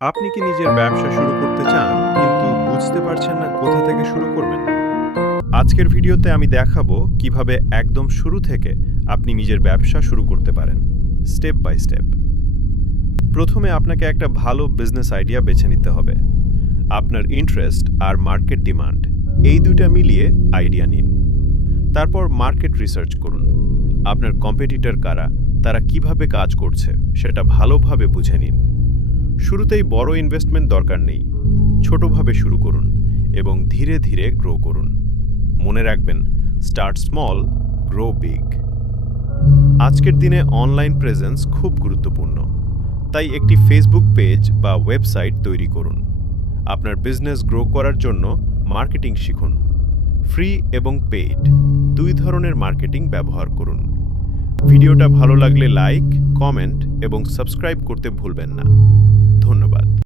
আপনি কি নিজের ব্যবসা শুরু করতে চান কিন্তু বুঝতে পারছেন না কোথা থেকে শুরু করবেন? আজকের ভিডিওতে আমি দেখাবো কিভাবে একদম শুরু থেকে আপনি নিজের ব্যবসা শুরু করতে পারেন, স্টেপ বাই স্টেপ। প্রথমে আপনাকে একটা ভালো বিজনেস আইডিয়া বেছে নিতে হবে। আপনার ইন্টারেস্ট আর মার্কেট ডিমান্ড এই দুইটা মিলিয়ে আইডিয়া নিন। তারপর মার্কেট রিসার্চ করুন। আপনার কম্পিটিটর কারা, তারা কিভাবে কাজ করছে সেটা ভালোভাবে বুঝে নিন। শুরুতেই বড় ইনভেস্টমেন্ট দরকার নেই, ছোটভাবে শুরু করুন এবং ধীরে ধীরে গ্রো করুন। মনে রাখবেন, স্টার্ট স্মল, গ্রো বিগ। আজকের দিনে অনলাইন প্রেজেন্স খুব গুরুত্বপূর্ণ, তাই একটি ফেসবুক পেজ বা ওয়েবসাইট তৈরি করুন। আপনার বিজনেস গ্রো করার জন্য মার্কেটিং শিখুন। ফ্রি এবং পেইড দুই ধরনের মার্কেটিং ব্যবহার করুন। ভিডিওটা ভালো লাগলে লাইক, কমেন্ট এবং সাবস্ক্রাইব করতে ভুলবেন না।